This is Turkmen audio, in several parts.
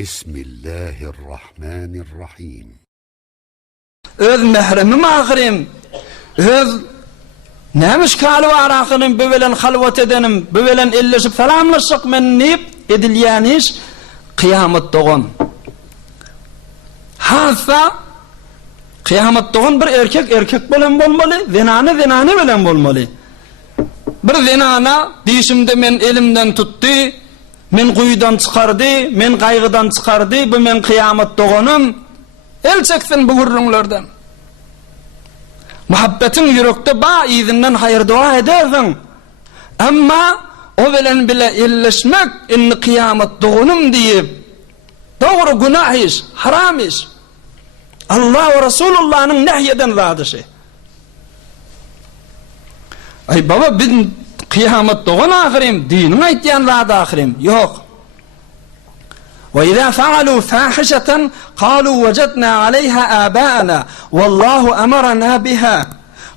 بسم الله الرحمن الرحيم. öz mehremim ahirim, öz nämiş kaly bar ahirim, bu bilen halwat edenim, bu bilen elleşip salamlaşyk men nip edilýän iş kıyamet dogan. Hasa kıyamet dogan bir erkek bilen bolmaly, zinany bilen bolmaly. Bir zinana diýişimde men elimden tutdy, men guýdan çykardy, men gaýgydan çykardy, bu men kıyamet doganım. El çeksin bu gurrunlardan. Muhabbetin yürekte ba izinden hayır dua edersin. Ama o bilen bile elleşmek inni kıyamet doğunum deyip doğru günah iş, haram iş. Allah ve Resulullah'ın nehyeden zadışı. Ay baba bin kıyamet doğun ahirim, dinin aytyan zadı ahirim. Yok. وإذا فعلوا فاحشة قالوا وجدنا عليها آباءنا والله أمرنا بها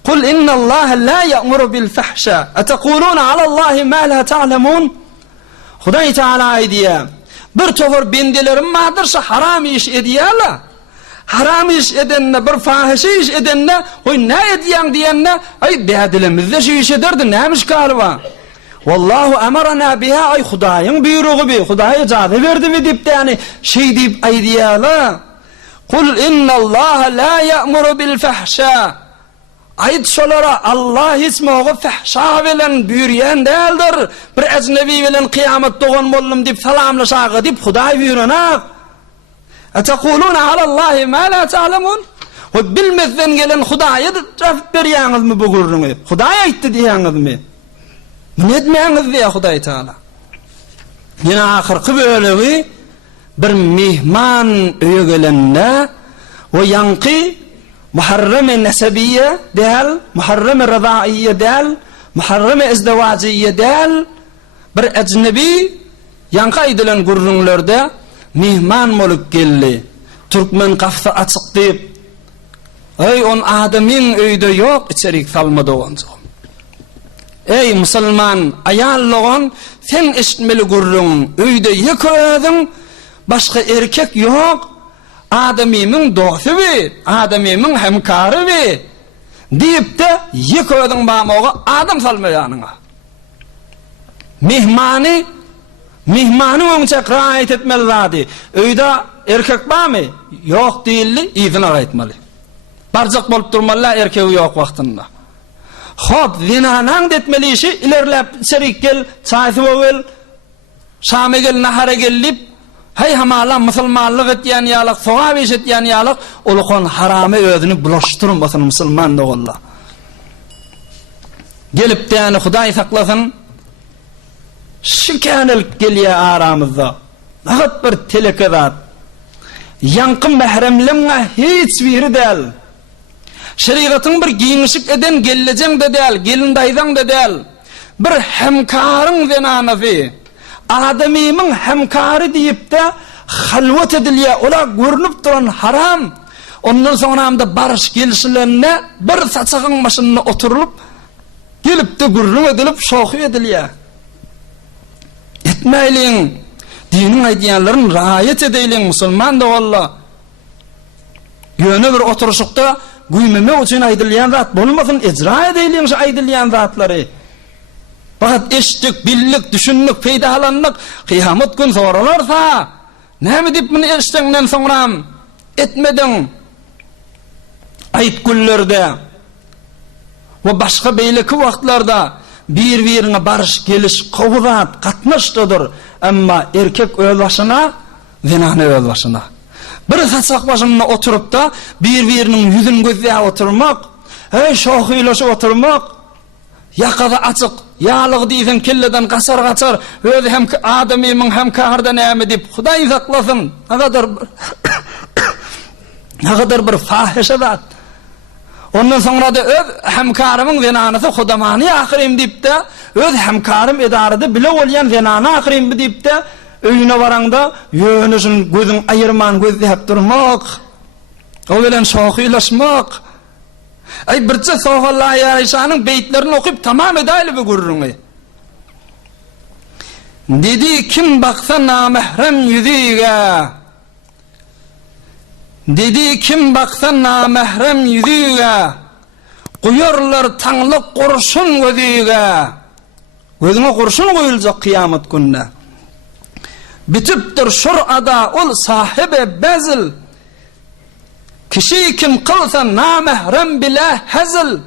قل إن الله لا يأمر بالفحشاء أتقولون على الله ما لا تعلمون. Hudaý Taala aýdýar, bir tofur bendilerim madyrsa haram iş edýärler. Haram iş edenne, bir fahişe iş edenne, oy ne edýän diýenne, ay bädilimizde şu iş ederdi, nämiş galy bar? Wallahu amarana biha, ay Hudaýyň buyrugy bi, Hudaý ijazat berdi mi dip yani şey dip aýdýarlar. Kul innallaha la ya'muru bil fahşa. Ayt şolara Allah ismogy fahşa bilen buyurýan däldir. Bir ejnebi bilen kıyamet dogan boldum dip salamlaşagy dip Hudaý buyuranak. Ataquluna alallahi ma la ta'lamun. O bilmezden gelen Hudaýa jogap berýäňizmi bu gurruňy? Hudaý aýtdy diýäňizmi? Netmeňiz diýär Hudaý Taala. Ýene ahyrky bölegi bir mehman öýe gelende o ýanky muharrem-i nesebiyye däl, muharrem-i rızaiyye däl, muharrem-i izdewajiyye däl, bir ejnebi ýanky aýdylan gurrunlarda mehman bolup geldi. Türkmen gafsa açyk diýip, "Ey on adamyň öýde ýok, içerik salmady onja." Ey musulman, ayallygyň sen eşitmeli gurrun, öýde ýeködüň, başga erkek ýok, adamyň dosty, adamyň hemkary diýip de ýeködüň bamoga adam salmaýanyňa. Mehmany oňça raýat etmeli zady. Öýde erkek barmy? Ýok diýildi, ýygyna aýtmaly. Barjak bolup durmaly erkegi ýok wagtynda. Hop, zinanan detmeli işi ilerlep içerik gel, çaýsy bol, şamy gel, nahara gelip, hey hamala musulmanlyk etýän ýalyk, sowap etýän ýalyk, ulukon haramy özüni bulaşdyrmasyn musulman dogolla. Gelip diýäni Hudaý saklasyn, şikanel gelýär aramyzda. Nahat bir telekezat. Ýanky mehremliňe hiç biri däl. Şeriatyň bir giňişik eden gellejeň de däl, gelin daýdan da däl. Bir hemkaryň zenanasy, adamyň hemkary diýip de halwat edilýär, ola görünüp duran haram. Ondan soňra barış gelişlerine bir saçagyň başynda oturup, gelip de gurrun edilip şoky edilýär. Etmeýliň, diniň aýdýanlaryny raýat edeýliň musulman da walla. Ýöne bir oturuşykda güýmeme üçin aýdylýan zat bolmasyn, ejra edeýliň şu aýdylýan zatlary. Fakat eşitdik, billik, düşünlik, peýdalanlyk kıyamet gün soralarsa, näme dip meni eşitdiňden soňra etmediň? Aýt günlerde we başga beýleki wagtlarda bir-birine barış geliş, gowrat, gatnaşdyr. Amma erkek öz başyna, zinany öz başyna. Bir saçak başında oturup da bir-birinin yüzünü gözleyip oturmak, hey şokylaşyp oturmak, ýakaza açyk, ýalyg diýsen kelleden gaçar, özi hem adamyň hem kahardan näme dip Hudaý saklasyn, nägadar bir fahişe zat. Ondan soňra da öz hemkarymyň zenanasy Hudamany ahirim diýip de, öz hemkarym edarada bile bolýan zenany ahirim diýip de, öýüne baranda ýönüsün gözüň aýyrman gözläp durmak, o bilen şokylaşmak. Ay birçe sohalar Aýşanyň beýtlerini okup tamam edäýli bu gurruňy. Dedi kim baksa namahrem yüzüge. Dedi kim baksa namahrem yüzüge. Koyarlar tanlık kurşun gözüge. Gözüne kurşun koyulacak kıyamet günde. Bitiptir şur'ada ol sahibi bezil. Kişi kim kılsa namahrem bile hazil.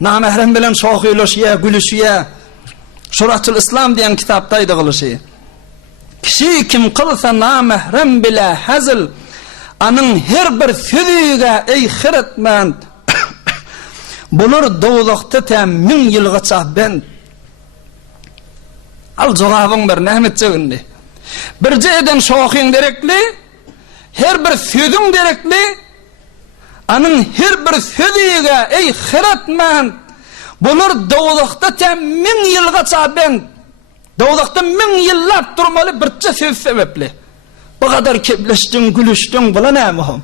Namahrem bilen şohiyleşiye, gülüşüye. Şuratul İslam diyen kitaptaydı kılışı. Kişi kim kılsa namahrem bile hazil. Anın her bir sözüge ey hiretmen. Bulur doğulukta tem 1000 yılgaça ben. Al cevabın bir nehmet cevindi. Bir ceyden şohin derekli, her bir sözün derekli, anın her bir sözüge ey hiretmen. Bulur doğulukta tem 1000 yılgaça ben. Doğulukta 1000 yıllar durmalı birçe söz sebepli. Bu kadar kepleştin, gülüştin, bula ne muhum?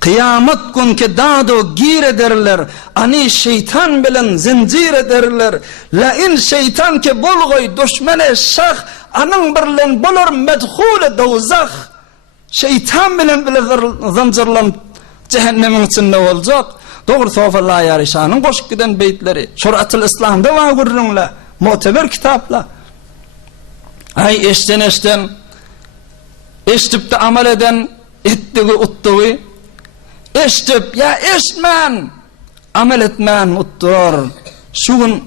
Kıyamet günki dado gir ederler, ani şeytan bilen zincir ederler. La in şeytan ki bulgoy düşmene şah, anın birlen bulur medhule dozak. Şeytan bilen bile zincirlen cehennemin içinde olacak. Doğru sofalar yarışanın koşup giden beytleri. Şuratul İslam'da var görürünle, muteber kitapla. Ay eşten, eştip de amel eden, ettiği uttuğu, eştip ya eşmen, amel etmen uttur. Şuun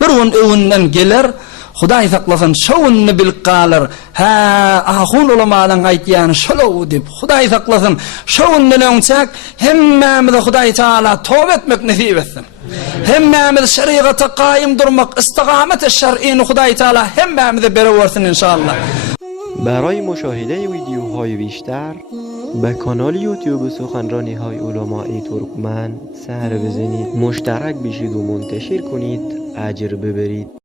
bir gün evinden gelir, Huday saklasın şovunni bil kalır. Ha, ahun ulamadan aytyanı şolu dip. Huday saklasın şovunni lönçek, hemmemize Huday Teala tövbe etmek nasip etsin. Hemmemize şeriata kaim durmak, istikamet şer'ini Huday Teala hemmemize bereversin inşallah. برای مشاهده ویدیوهای بیشتر به کانال یوتیوب سخنرانی های علماء ترکمن سر بزنید، مشترک بشید و منتشر کنید، اجر ببرید.